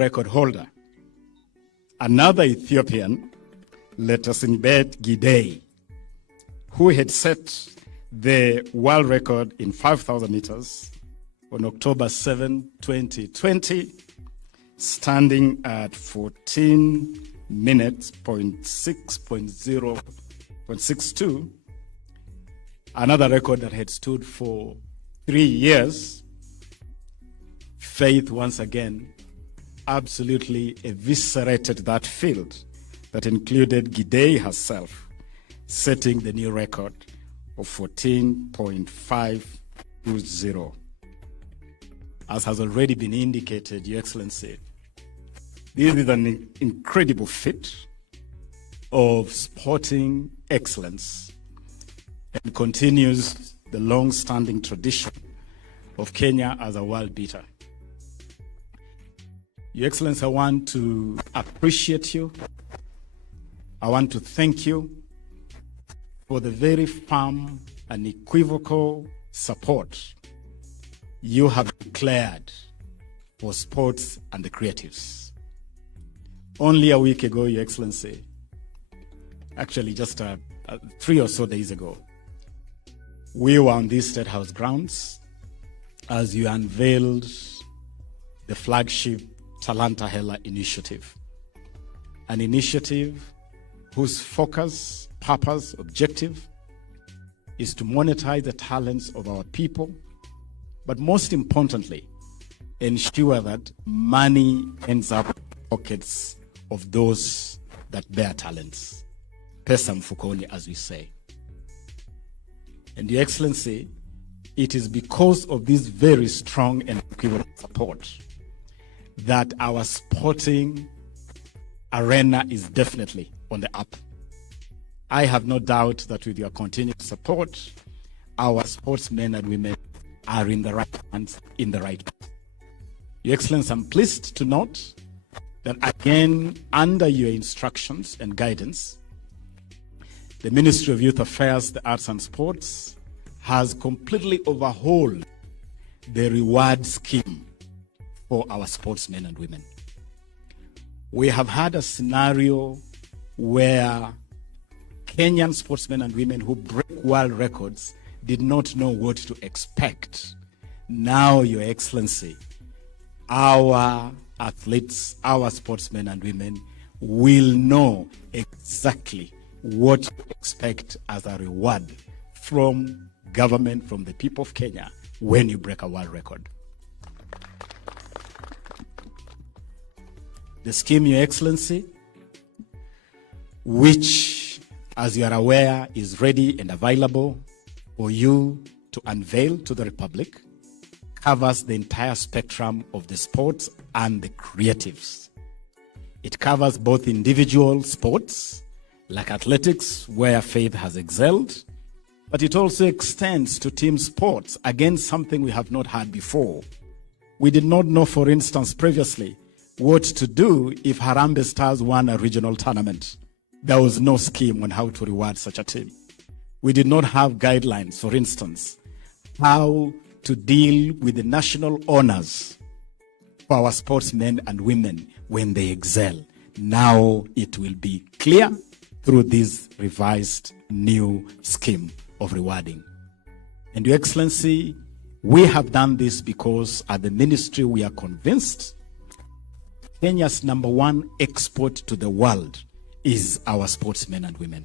record holder, another Ethiopian, Letasinbet Gidey, who had set the world record in 5,000 meters on October 7, 2020, standing at 14 minutes, 0.62, another record that had stood for 3 years. Faith, once again, absolutely eviscerated that field that included Gidey herself, setting the new record of 14.520. As has already been indicated, Your Excellency, this is an incredible feat of sporting excellence and continues the long-standing tradition of Kenya as a world beater. Your Excellency, I want to appreciate you. I want to thank you for the very firm and equivocal support you have declared for sports and the creatives. Only a week ago, Your Excellency, actually just 3 or so days ago, we were on these State House grounds as you unveiled the flagship Talanta Hela initiative, an initiative whose focus, purpose, objective is to monetize the talents of our people, but most importantly, ensure that money ends up in the pockets of those that bear talents. Pesa mfukoni, as we say. And Your Excellency, it is because of this very strong and equivocal support that our sporting arena is definitely on the up. I have no doubt that with your continued support, our sportsmen and women are in the right hands, in the right place. Your Excellency, I'm pleased to note that again, under your instructions and guidance, the Ministry of Youth Affairs, the Arts and Sports has completely overhauled the reward scheme for our sportsmen and women. We have had a scenario where Kenyan sportsmen and women who break world records did not know what to expect. Now, Your Excellency, our athletes, our sportsmen and women will know exactly what to expect as a reward from government, from the people of Kenya, when you break a world record. The scheme, Your Excellency, which, as you are aware, is ready and available for you to unveil to the Republic, covers the entire spectrum of the sports and the creatives. It covers both individual sports, like athletics, where Faith has excelled, but it also extends to team sports, again, something we have not had before. We did not know, for instance, previously, what to do if Harambee Stars won a regional tournament. There was no scheme on how to reward such a team. We did not have guidelines, for instance, how to deal with the national honors for our sportsmen and women when they excel. Now it will be clear through this revised new scheme of rewarding. And Your Excellency, we have done this because at the ministry we are convinced Kenya's #1 export to the world is our sportsmen and women.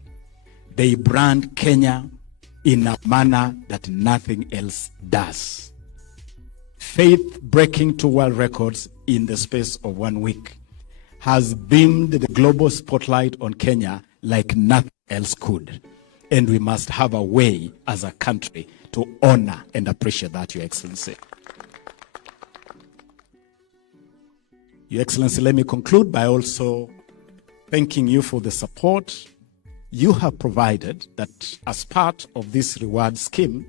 They brand Kenya in a manner that nothing else does. Faith breaking 2 world records in the space of 1 week has beamed the global spotlight on Kenya like nothing else could. And we must have a way as a country to honor and appreciate that, Your Excellency. Your Excellency, let me conclude by also thanking you for the support you have provided, that as part of this reward scheme,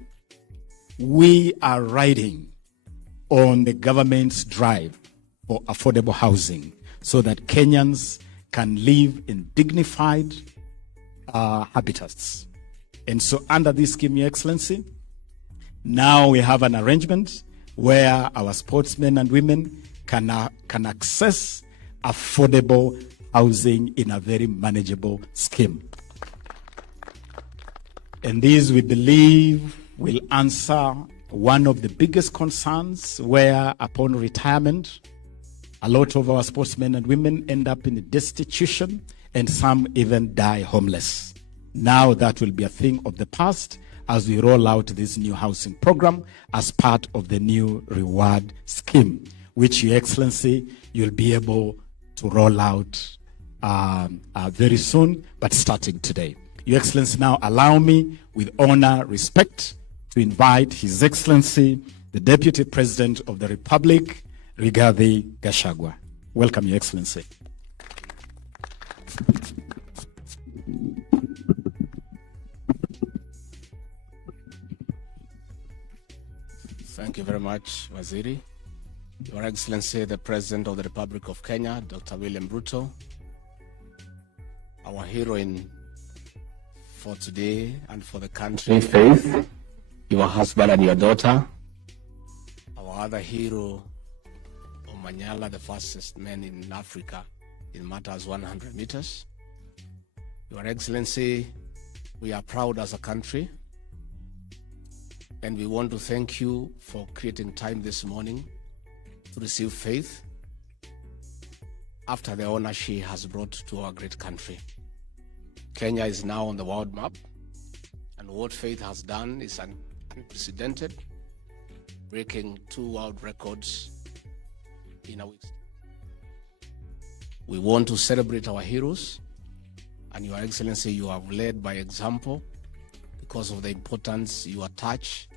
we are riding on the government's drive for affordable housing so that Kenyans can live in dignified habitats. And so under this scheme, Your Excellency, now we have an arrangement where our sportsmen and women can access affordable housing in a very manageable scheme. And this, we believe, will answer one of the biggest concerns, where upon retirement, a lot of our sportsmen and women end up in destitution, and some even die homeless. Now that will be a thing of the past as we roll out this new housing program as part of the new reward scheme, which, Your Excellency, you'll be able to roll out very soon, but starting today. Your Excellency, now allow me, with honor, respect, to invite His Excellency, the Deputy President of the Republic, Rigathi Gachagua. Welcome, Your Excellency. Thank you very much, Waziri. Your Excellency, the President of the Republic of Kenya, Dr. William Ruto, our heroine for today and for the country, Faith, your husband and your daughter, our other hero, Omanyala, the fastest man in Africa in matters 100 meters. Your Excellency, we are proud as a country, and we want to thank you for creating time this morning to receive Faith after the honor she has brought to our great country. Kenya is now on the world map, and what Faith has done is unprecedented, breaking 2 world records in a week. We want to celebrate our heroes, and Your Excellency, you have led by example because of the importance you attach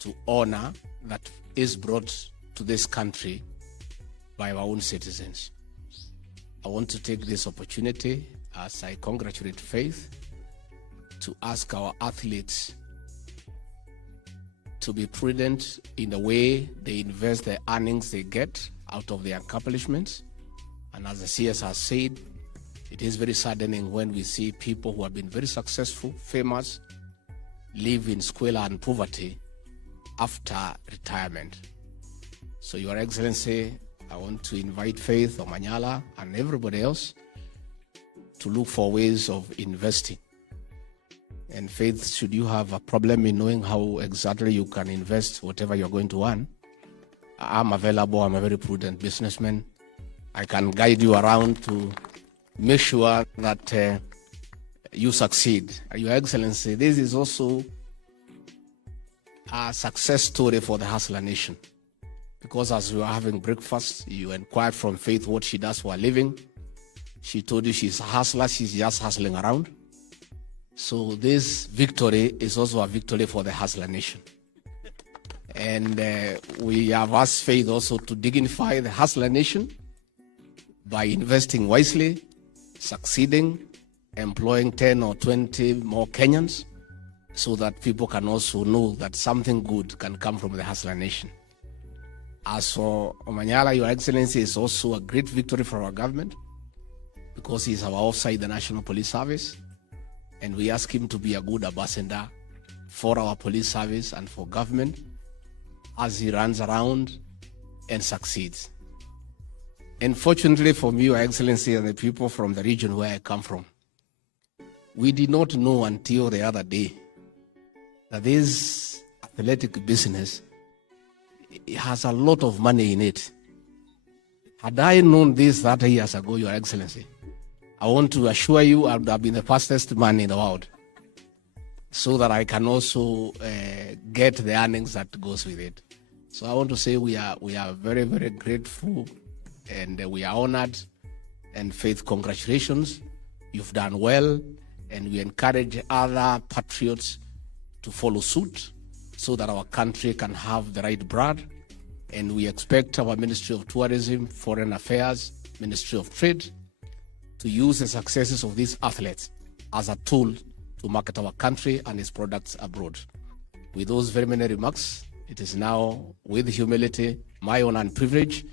to honor that is brought to this country by our own citizens. I want to take this opportunity, as I congratulate Faith, to ask our athletes to be prudent in the way they invest the earnings they get out of their accomplishments. And as the CS has said, it is very saddening when we see people who have been very successful, famous, live in squalor and poverty after retirement. So, Your Excellency, I want to invite Faith Omanyala and everybody else to look for ways of investing. And Faith, should you have a problem in knowing how exactly you can invest whatever you're going to earn, I'm available. I'm a very prudent businessman. I can guide you around to make sure that you succeed. Your Excellency, this is also a success story for the Hustler Nation. Because as we were having breakfast, you inquired from Faith what she does for a living. She told you she's a hustler, she's just hustling around. So this victory is also a victory for the Hustler Nation. And we have asked Faith also to dignify the Hustler Nation by investing wisely, succeeding, employing 10 or 20 more Kenyans, so that people can also know that something good can come from the Hustler Nation. As for Omanyala, Your Excellency, is also a great victory for our government, because he's our officer in the National Police Service, and we ask him to be a good ambassador for our police service and for government as he runs around and succeeds. And fortunately for me, Your Excellency, and the people from the region where I come from, we did not know until the other day that this athletic business, it has a lot of money in it. Had I known this 30 years ago, Your Excellency, I want to assure you I would have been the fastest man in the world, so that I can also get the earnings that goes with it. So I want to say we are very, very grateful, and we are honored. And Faith, congratulations. You've done well, and we encourage other patriots to follow suit so that our country can have the right brand. And we expect our Ministry of Tourism, Foreign Affairs, Ministry of Trade to use the successes of these athletes as a tool to market our country and its products abroad. With those very many remarks, it is now, with humility, my honor and privilege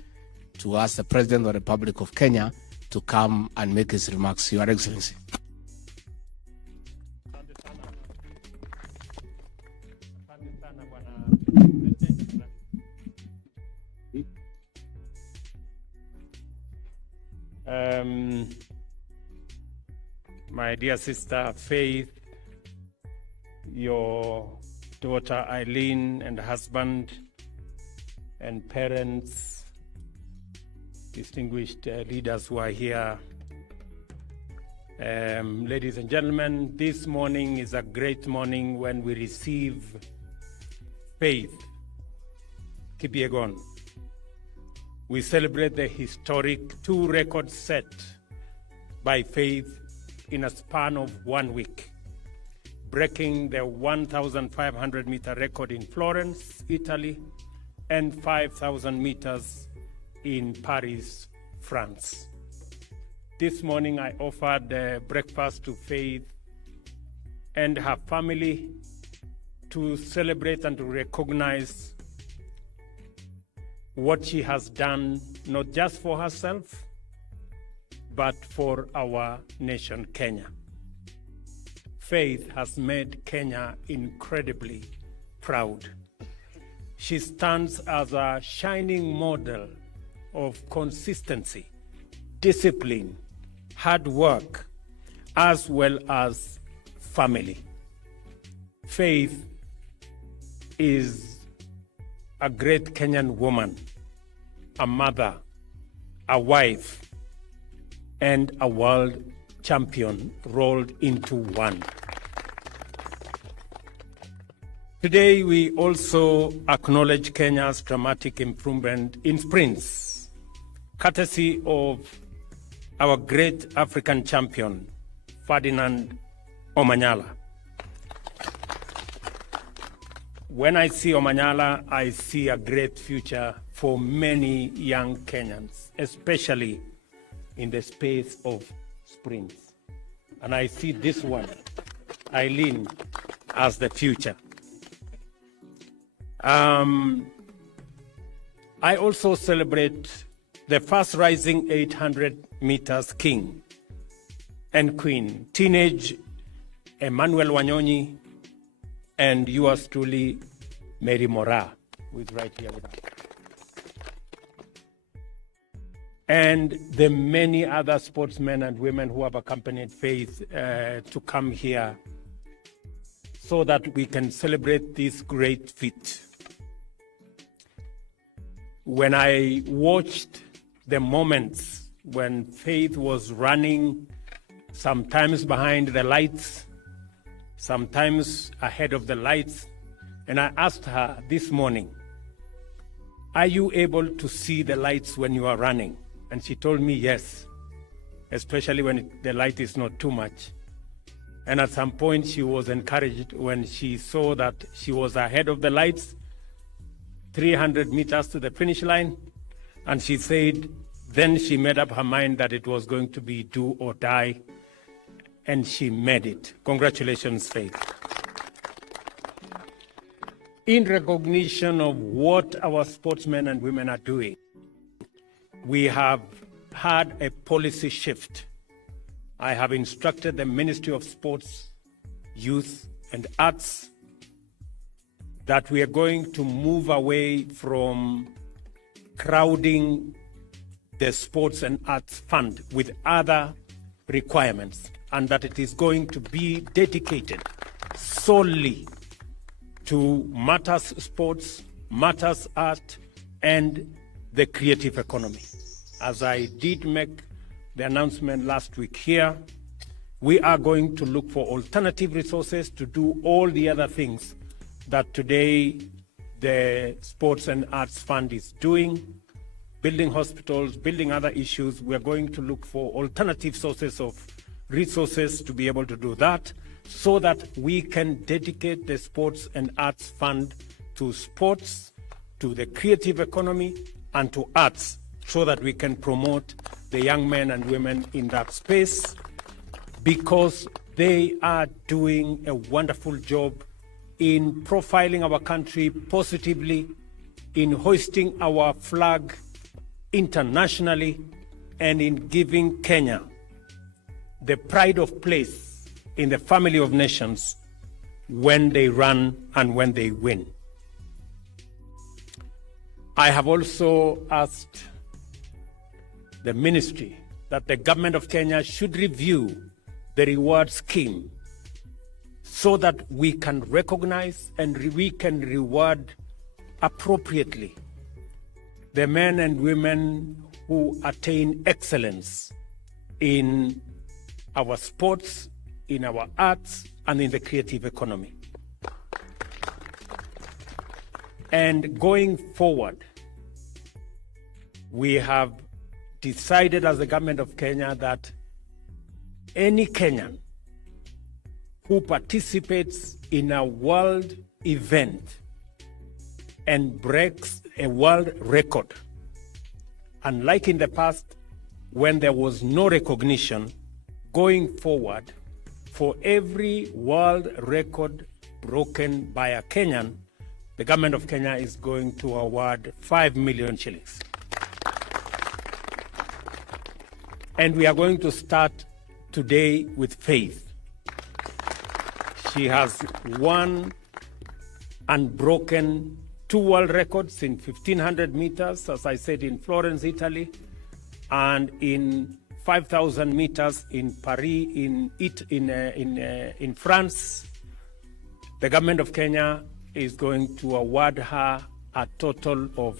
to ask the President of the Republic of Kenya to come and make his remarks. Your Excellency. My dear sister Faith, your daughter Eileen, and husband and parents, distinguished leaders who are here. Ladies and gentlemen, this morning is a great morning when we receive Faith Kipyegon. We celebrate the historic 2 records set by Faith in a span of 1 week, breaking the 1,500 meter record in Florence, Italy, and 5,000 meters in Paris, France. This morning I offered breakfast to Faith and her family to celebrate and to recognize what she has done, not just for herself, but for our nation, Kenya. Faith has made Kenya incredibly proud. She stands as a shining model of consistency, discipline, hard work, as well as family. Faith is a great Kenyan woman, a mother, a wife, and a world champion rolled into one. Today, we also acknowledge Kenya's dramatic improvement in sprints, courtesy of our great African champion, Ferdinand Omanyala. When I see Omanyala, I see a great future for many young Kenyans, especially in the space of sprints. And I see this one, Eileen, as the future. I also celebrate the first rising 800 meters king and queen, teenage Emmanuel Wanyonyi, and yours truly, Mary Mora, who is right here with us. And the many other sportsmen and women who have accompanied Faith to come here so that we can celebrate this great feat. When I watched the moments when Faith was running, sometimes behind the lights, sometimes ahead of the lights, and I asked her this morning, are you able to see the lights when you are running? And she told me yes, especially when the light is not too much. And at some point she was encouraged when she saw that she was ahead of the lights, 300 meters to the finish line, and she said then she made up her mind that it was going to be do or die, and she made it. Congratulations, Faith. In recognition of what our sportsmen and women are doing, we have had a policy shift. I have instructed the Ministry of Sports, Youth and Arts that we are going to move away from crowding the Sports and Arts Fund with other requirements, and that it is going to be dedicated solely to matters sports, matters art, and the creative economy. As I did make the announcement last week here, we are going to look for alternative resources to do all the other things that today the Sports and Arts Fund is doing, building hospitals, building other issues. We are going to look for alternative sources of resources to be able to do that, so that we can dedicate the Sports and Arts Fund to sports, to the creative economy, and to arts, so that we can promote the young men and women in that space, because they are doing a wonderful job in profiling our country positively, in hoisting our flag internationally, and in giving Kenya the pride of place in the family of nations when they run and when they win. I have also asked the ministry that the government of Kenya should review the reward scheme so that we can recognize and we can reward appropriately the men and women who attain excellence in our sports, in our arts, and in the creative economy. And going forward, we have decided as the government of Kenya that any Kenyan who participates in a world event and breaks a world record, unlike in the past when there was no recognition, going forward, for every world record broken by a Kenyan, the government of Kenya is going to award 5 million shillings. And we are going to start today with Faith. She has won unbroken 2 world records in 1500 meters, as I said, in Florence, Italy, and in 5,000 meters in Paris, in France. The government of Kenya is going to award her a total of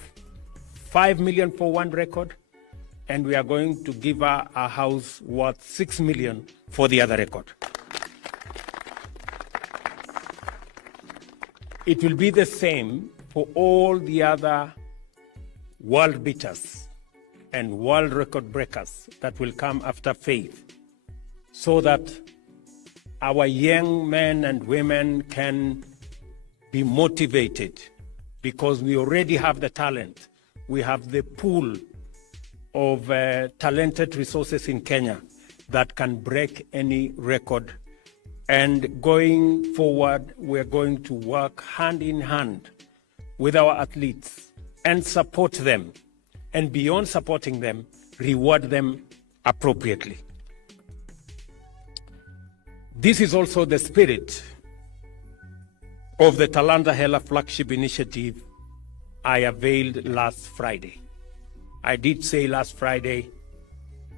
5 million for one record, and we are going to give her a house worth 6 million for the other record. It will be the same for all the other world beaters and world record breakers that will come after Faith, so that our young men and women can be motivated, because we already have the talent. We have the pool of talented resources in Kenya that can break any record. And going forward, we're going to work hand in hand with our athletes and support them. And beyond supporting them, reward them appropriately. This is also the spirit of the Talanta Hela flagship initiative I availed last Friday. I did say last Friday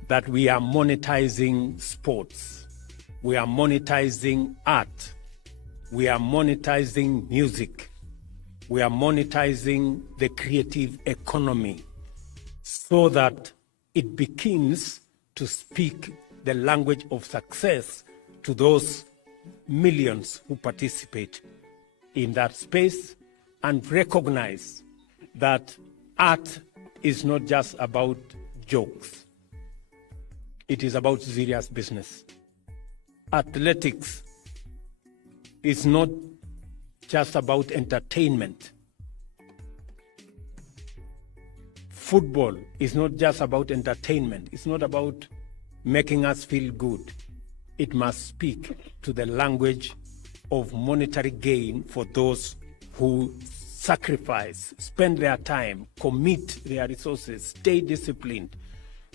that we are monetizing sports, we are monetizing art, we are monetizing music, we are monetizing the creative economy, so that it begins to speak the language of success to those millions who participate in that space, and recognize that art is not just about jokes. It is about serious business. Athletics is not just about entertainment. Football is not just about entertainment. It's not about making us feel good. It must speak to the language of monetary gain for those who sacrifice, spend their time, commit their resources, stay disciplined.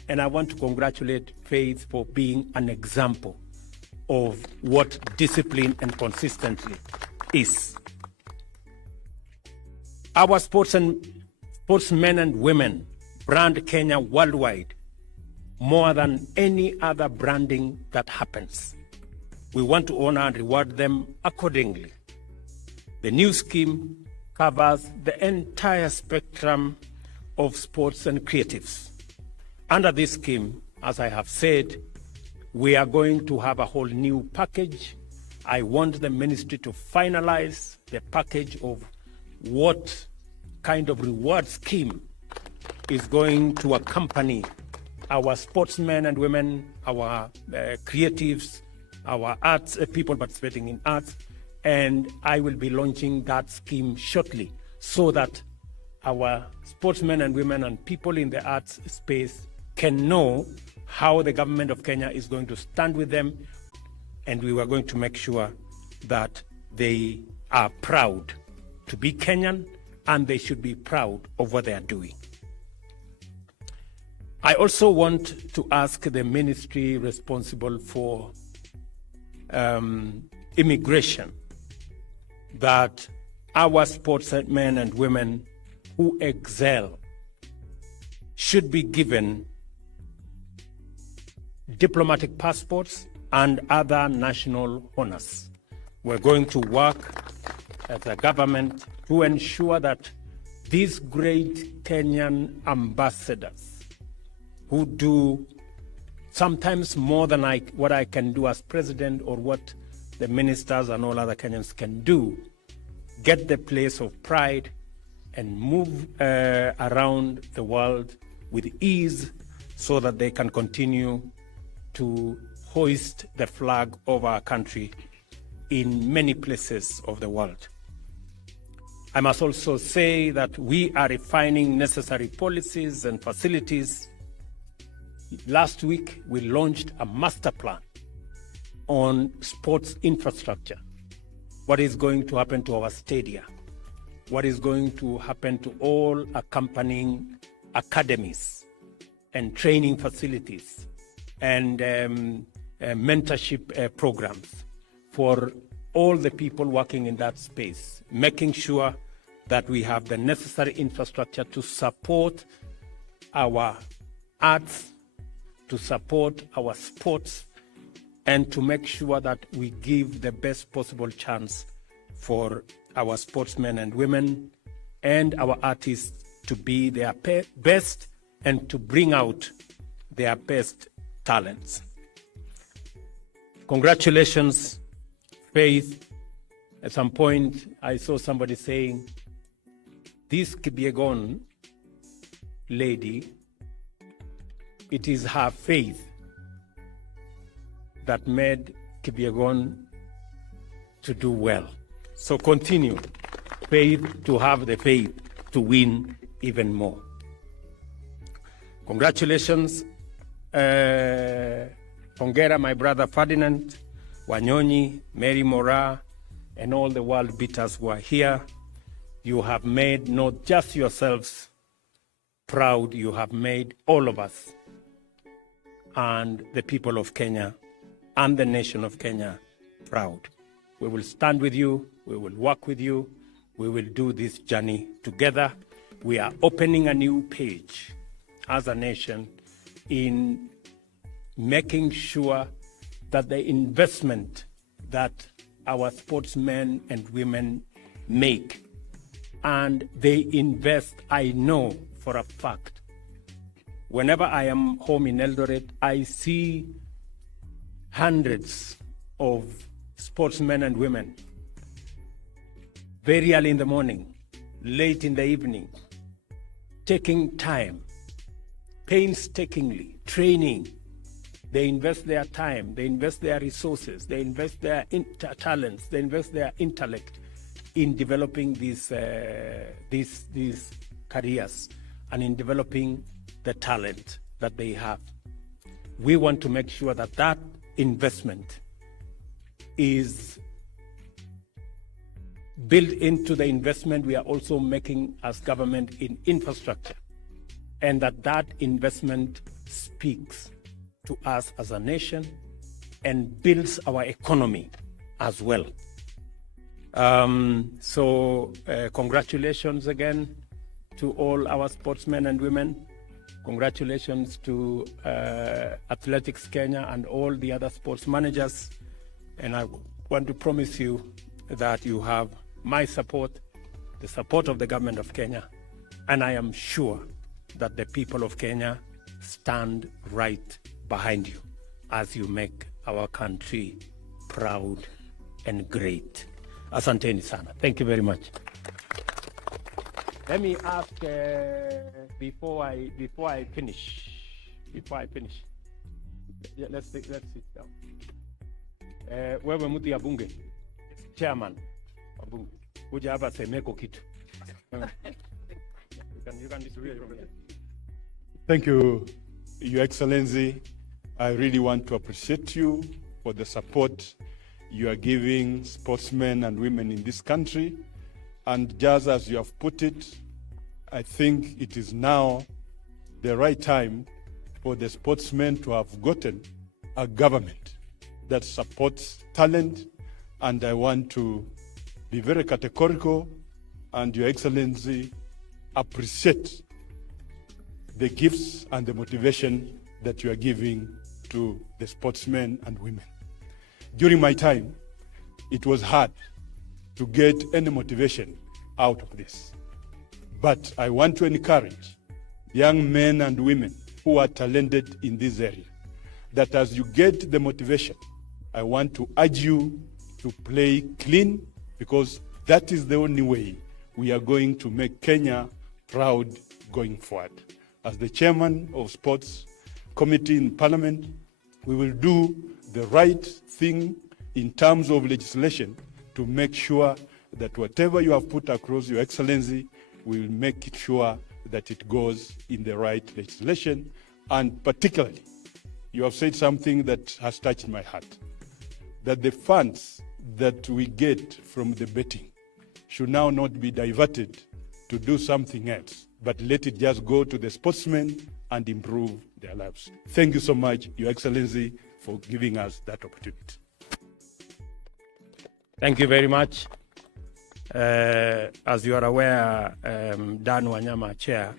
And I want to congratulate Faith for being an example of what discipline and consistency is. Our sportsmen and women brand Kenya worldwide more than any other branding that happens. We want to honor and reward them accordingly. The new scheme covers the entire spectrum of sports and creatives. Under this scheme, as I have said, we are going to have a whole new package. I want the ministry to finalize the package of what kind of reward scheme is going to accompany our sportsmen and women, our creatives, our arts, people participating in arts, and I will be launching that scheme shortly so that our sportsmen and women and people in the arts space can know how the government of Kenya is going to stand with them, and we are going to make sure that they are proud to be Kenyan, and they should be proud of what they are doing. I also want to ask the ministry responsible for immigration that our sportsmen and women who excel should be given diplomatic passports, and other national honors. We're going to work as a government to ensure that these great Kenyan ambassadors who do sometimes more than what I can do as president or what the ministers and all other Kenyans can do, get the place of pride and move around the world with ease so that they can continue to hoist the flag of our country in many places of the world. I must also say that we are refining necessary policies and facilities. Last week, we launched a master plan on sports infrastructure. What is going to happen to our stadia? What is going to happen to all accompanying academies and training facilities and mentorship programs for all the people working in that space, making sure that we have the necessary infrastructure to support our arts, to support our sports, and to make sure that we give the best possible chance for our sportsmen and women and our artists to be their best and to bring out their best talents. Congratulations, Faith. At some point, I saw somebody saying, this Kipyegon lady, it is her faith that made Kipyegon to do well. So continue, Faith, to have the faith to win even more. Congratulations, Hongera, my brother Ferdinand, Wanyonyi, Mary Mora, and all the world beaters who are here. You have made not just yourselves proud, you have made all of us and the people of Kenya and the nation of Kenya proud. We will stand with you, we will work with you, we will do this journey together. We are opening a new page as a nation in making sure that the investment that our sportsmen and women make, and they invest, I know for a fact. Whenever I am home in Eldoret, I see hundreds of sportsmen and women very early in the morning, late in the evening, taking time, painstakingly training. They invest their time, they invest their resources, they invest their talents, they invest their intellect in developing these careers and in developing the talent that they have. We want to make sure that that investment is built into the investment we are also making as government in infrastructure, and that investment speaks to us as a nation and builds our economy as well. Congratulations again to all our sportsmen and women. Congratulations to Athletics Kenya and all the other sports managers. And I want to promise you that you have my support, the support of the government of Kenya, and I am sure that the people of Kenya stand right behind you as you make our country proud and great. Asanteni sana. Thank you very much. Let me ask before I finish. Let's sit down. Wewe mtu ya bunge, chairman wa bunge, kuja hapa semeko kitu. You can distribute from here. Thank you, Your Excellency. I really want to appreciate you for the support you are giving sportsmen and women in this country. And just as you have put it, I think it is now the right time for the sportsmen to have gotten a government that supports talent. And I want to be very categorical and, Your Excellency, appreciate the gifts and the motivation that you are giving to the sportsmen and women. During my time, it was hard to get any motivation out of this. But I want to encourage young men and women who are talented in this area, that as you get the motivation, I want to urge you to play clean, because that is the only way we are going to make Kenya proud going forward. As the chairman of Sports Committee in Parliament, we will do the right thing in terms of legislation to make sure that whatever you have put across, Your Excellency, we will make it sure that it goes in the right legislation. And particularly, you have said something that has touched my heart, that the funds that we get from the betting should now not be diverted to do something else, but let it just go to the sportsmen and improve their lives. Thank you so much, Your Excellency, for giving us that opportunity. Thank you very much. As you are aware, Dan Wanyama, Chair,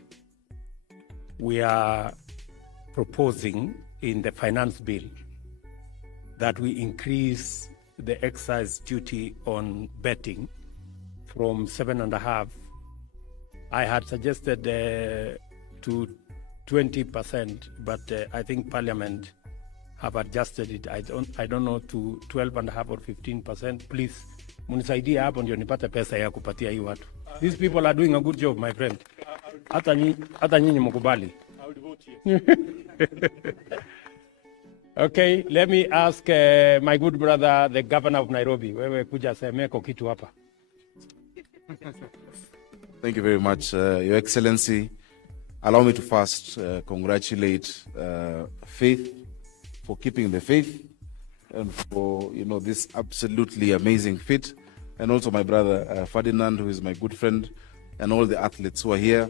we are proposing in the finance bill that we increase the excise duty on betting from 7.5%. I had suggested to 20%, but I think Parliament have adjusted it. I don't know, to 12.5% or 15%. Please, munisaidie hapo ndio nipate pesa ya kupatia hii watu. These people are doing a good job, my friend. Hata nyinyi mkubali. I would vote yes. Okay, let me ask my good brother, the governor of Nairobi. Wewe kuja semeko kitu hapa. Thank you very much, Your Excellency. Allow me to first congratulate Faith for keeping the faith and for this absolutely amazing feat, and also my brother Ferdinand, who is my good friend, and all the athletes who are here.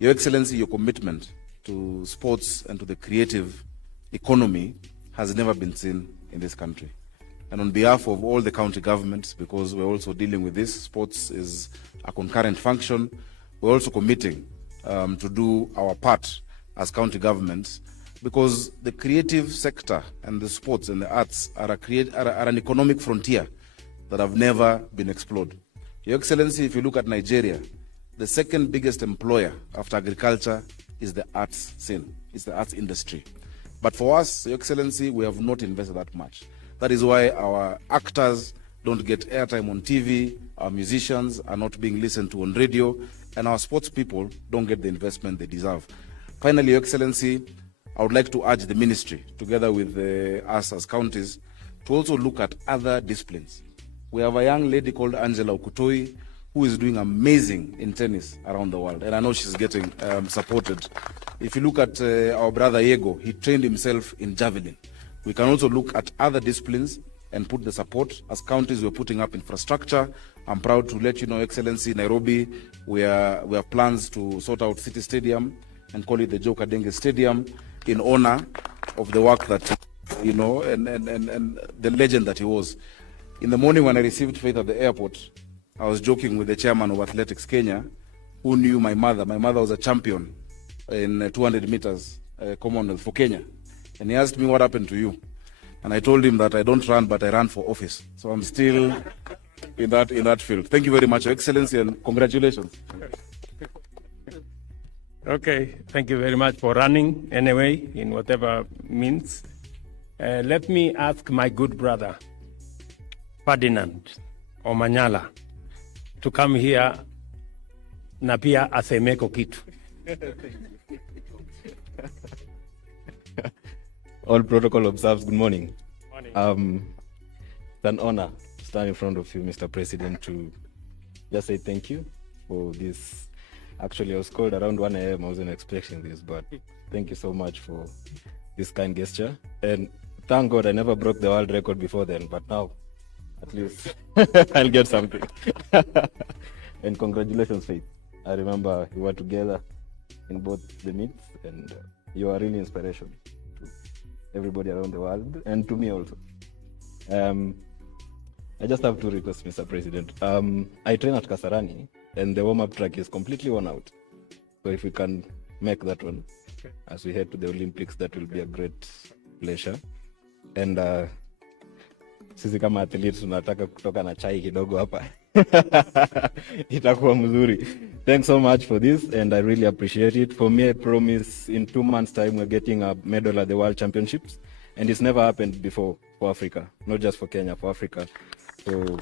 Your Excellency, your commitment to sports and to the creative economy has never been seen in this country. And on behalf of all the county governments, because we're also dealing with this, sports is a concurrent function, we're also committing to do our part as county governments, because the creative sector and the sports and the arts are an economic frontier that have never been explored. Your Excellency, if you look at Nigeria, the second biggest employer after agriculture is the arts scene, it's the arts industry. But for us, Your Excellency, we have not invested that much. That is why our actors don't get airtime on TV, our musicians are not being listened to on radio, and our sports people don't get the investment they deserve. Finally, Your Excellency, I would like to urge the ministry, together with us as counties, to also look at other disciplines. We have a young lady called Angela Okutoi, who is doing amazing in tennis around the world, and I know she's getting supported. If you look at our brother Yego, he trained himself in javelin. We can also look at other disciplines and put the support. As counties, we're putting up infrastructure. I'm proud to let you know, Excellency, Nairobi, we have plans to sort out City Stadium and call it the Joe Kadenge Stadium in honor of the work that, and the legend that he was. In the morning when I received Faith at the airport, I was joking with the chairman of Athletics Kenya, who knew my mother. My mother was a champion in 200 meters Commonwealth for Kenya. And he asked me, what happened to you? And I told him that I don't run, but I ran for office. So I'm still in that field. Thank you very much, Your Excellency, and congratulations. Okay, thank you very much for running anyway, in whatever means. Let me ask my good brother, Ferdinand Omanyala, to come here na pia asemeko kitu. All protocol observed. Good morning. Morning. It's an honor to stand in front of you, Mr. President, to just say thank you for this. Actually, I was called around 1 a.m. I wasn't expecting this, but thank you so much for this kind gesture. And thank God I never broke the world record before then, but now at least I'll get something. And congratulations, Faith. I remember we were together in both the meets, and you are really inspiration to everybody around the world and to me also. I just have two requests, Mr. President. I train at Kasarani, and the warm-up track is completely worn out. So if we can make that one, okay, as we head to the Olympics, that will be a great pleasure. And sisi kama athletes tunataka kutoka na chai kidogo hapa. Itakuwa mzuri. Thanks so much for this, and I really appreciate it. For me, I promise in 2 months' time we're getting a medal at the World Championships, and it's never happened before for Africa, not just for Kenya, for Africa. So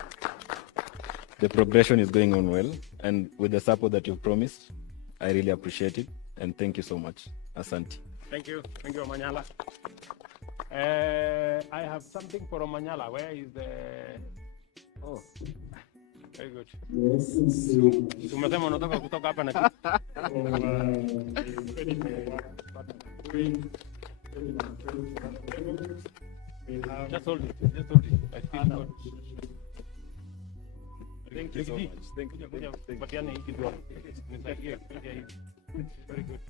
the progression is going on well, and with the support that you've promised, I really appreciate it, and thank you so much. Asante. Thank you, Omanyala. I have something for Omanyala. Where is the... Oh, very good. Umesema unataka kutoka hapa na just hold it. I feel good. Thank you so much. Thank you. Patiane hiki dua. Nisaidie. Very good.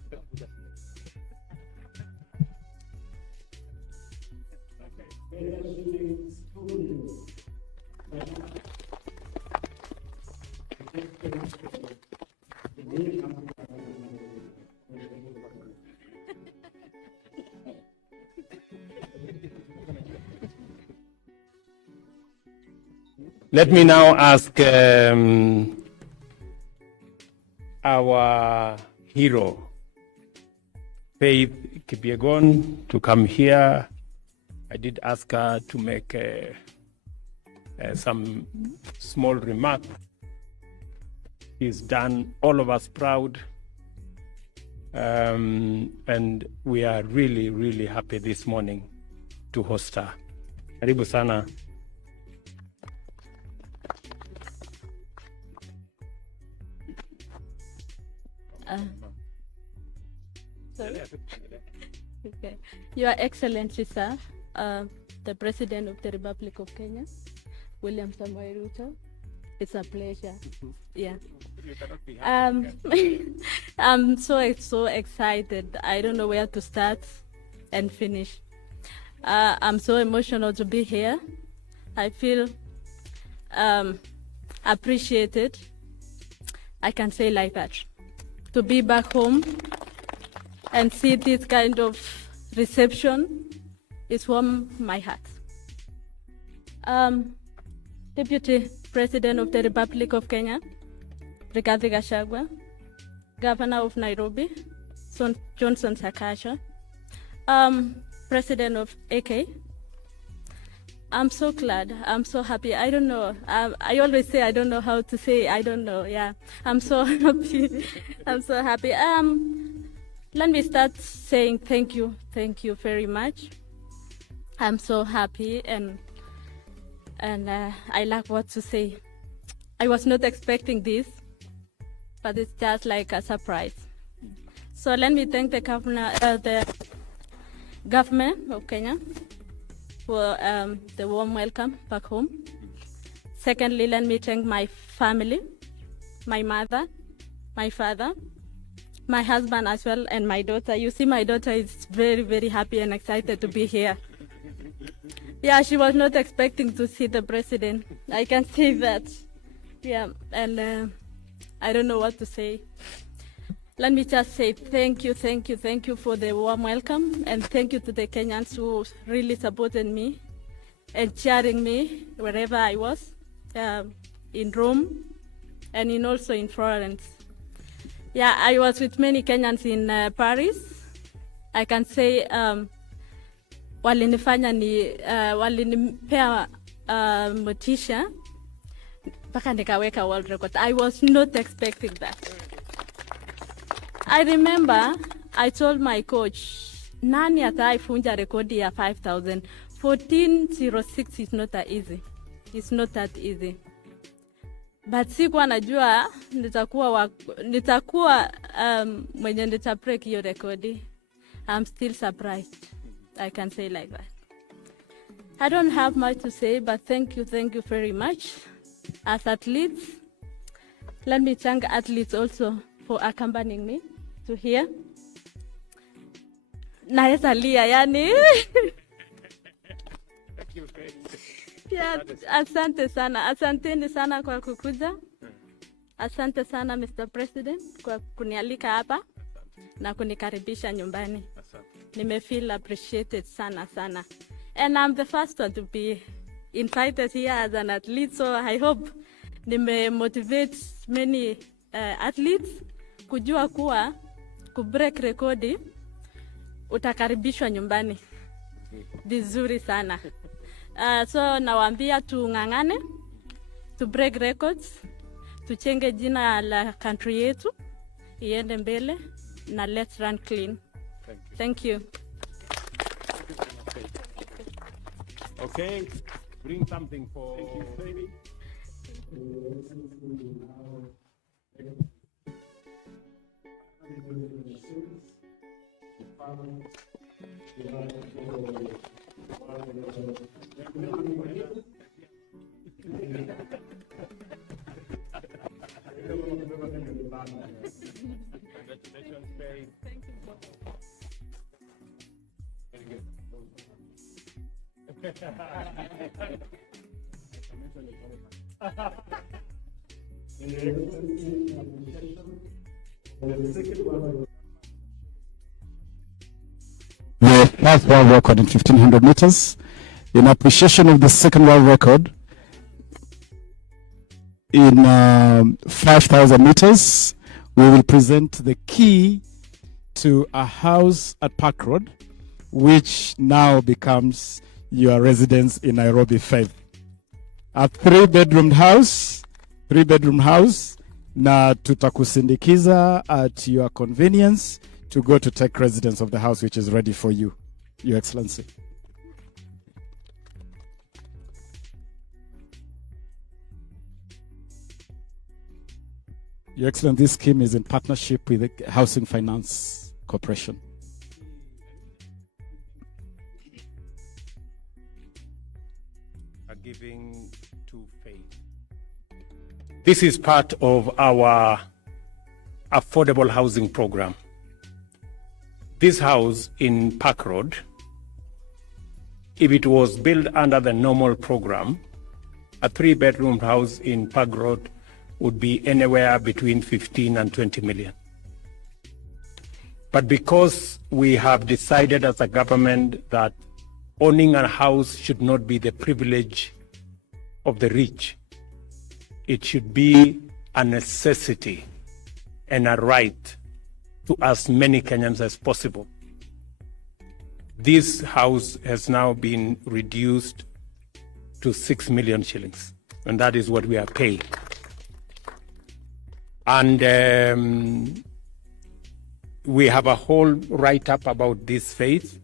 Let me now ask our hero, Faith Kipyegon, to come here. I did ask her to make some small remark. She's done all of us proud. And we are really, really happy this morning to host her. Karibu sana. Sorry. Okay. Your Excellency, sir, the President of the Republic of Kenya, William Samoei Ruto, it's a pleasure. Yeah. I'm so excited. I don't know where to start and finish. I'm so emotional to be here. I feel appreciated. I can say like that. To be back home and see this kind of reception is warm my heart. Deputy President of the Republic of Kenya, Rigathi Gachagua, Governor of Nairobi, Johnson Sakaja, President of AK. I'm so glad. I'm so happy. I don't know. I always say I don't know how to say. I don't know. Yeah, I'm so happy. I'm so happy. Let me start saying thank you. Thank you very much. I'm so happy and I lack what to say. I was not expecting this, but it's just like a surprise. So let me thank the government of Kenya for the warm welcome back home. Secondly, let me thank my family, my mother, my father, my husband as well, and my daughter. You see, my daughter is very, very happy and excited to be here. Yeah, she was not expecting to see the president. I can say that. Yeah, and I don't know what to say. Let me just say thank you for the warm welcome, and thank you to the Kenyans who really supported me and cheering me wherever I was, in Rome and also in Florence. Yeah, I was with many Kenyans in Paris. I can say walinipea motisha mpaka nikaweka world record. I was not expecting that. I remember I told my coach, nani ataifunja rekodi ya 5,000? 14:06 is not that easy. It's not that easy. But sikuwa najua nitakuwa mwenye nitabreak hiyo rekodi. I'm still surprised. I can say like that. I don't have much to say, but thank you very much. As athletes, let me thank athletes also for accompanying me to here. Naweza lia yani. Yeah, asante sana. Asanteni sana kwa kukuja. Asante sana Mr. President kwa kunialika hapa na kunikaribisha nyumbani. Feel appreciated sana sana. And I'm the first one to be invited here as an athlete, so I hope motivate many athletes kujua kuwa kubreak rekodi utakaribishwa nyumbani vizuri sana. So nawaambia tung'ang'ane, to break records, tuchenge jina la country yetu iende mbele, na let's run clean. Thank you. Okay, bring something for baby. Congratulations, babe. Thank you. The first world record in 1500 meters. In appreciation of the second world record in 5000 meters, we will present the key to a house at Park Road, which now becomes your residence in Nairobi 5. A three-bedroom house, na tutakusindikiza at your convenience to go to take residence of the house, which is ready for you, Your Excellency. Your Excellency, this scheme is in partnership with the Housing Finance Corporation. Giving to faith. This is part of our affordable housing program. This house in Park Road, if it was built under the normal program, a three-bedroom house in Park Road would be anywhere between 15 and 20 million. But because we have decided as a government that owning a house should not be the privilege of the rich, it should be a necessity and a right to as many Kenyans as possible. This house has now been reduced to 6 million shillings, and that is what we are paying. And we have a whole write-up about this faith.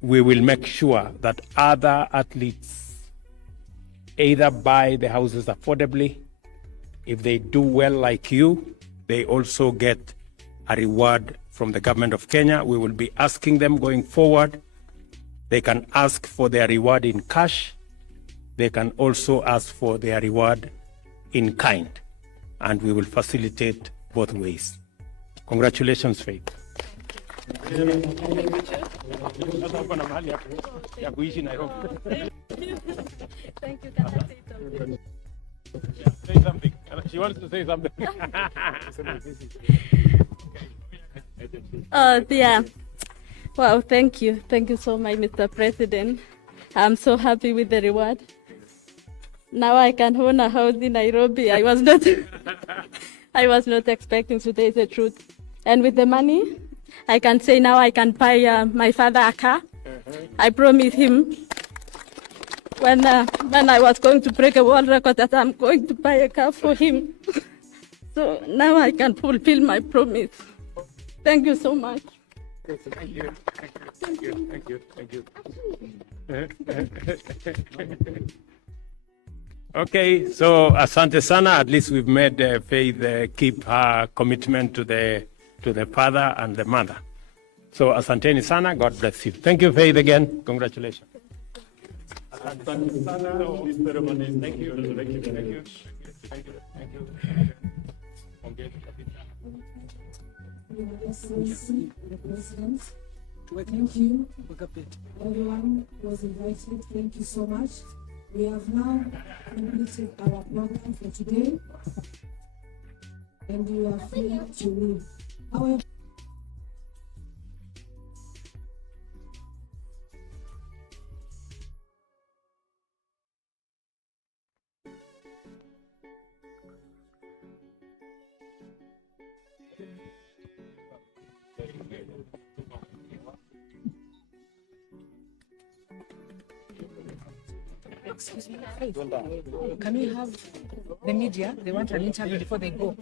We will make sure that other athletes either buy the houses affordably. If they do well like you, they also get a reward from the government of Kenya. We will be asking them going forward. They can ask for their reward in cash. They can also ask for their reward in kind. And we will facilitate both ways. Congratulations, Faith. Thank you. Can I say something? Yeah, say something. She wants to say something. Yeah. Wow, thank you. Thank you so much, Mr. President. I'm so happy with the reward. Now I can own a house in Nairobi. I was not expecting to tell the truth. And with the money, I can say now I can buy my father a car. I promised him when I was going to break a world record that I'm going to buy a car for him. So now I can fulfill my promise. Thank you so much. Thank you. Thank you. Thank you. Thank you. Okay, so asante sana. At least we've made Faith keep her commitment to the father and the mother. So asanteni sana. God bless you. Thank you, Faith, again. Congratulations. Asante sana. Thank you. Thank you. Thank you. Thank you. Thank you. Thank you. Everyone was invited. Thank you so much. We have now completed our program for today, and you are free to leave. However, Excuse me, Faith, can we have the media? They want an interview before they go.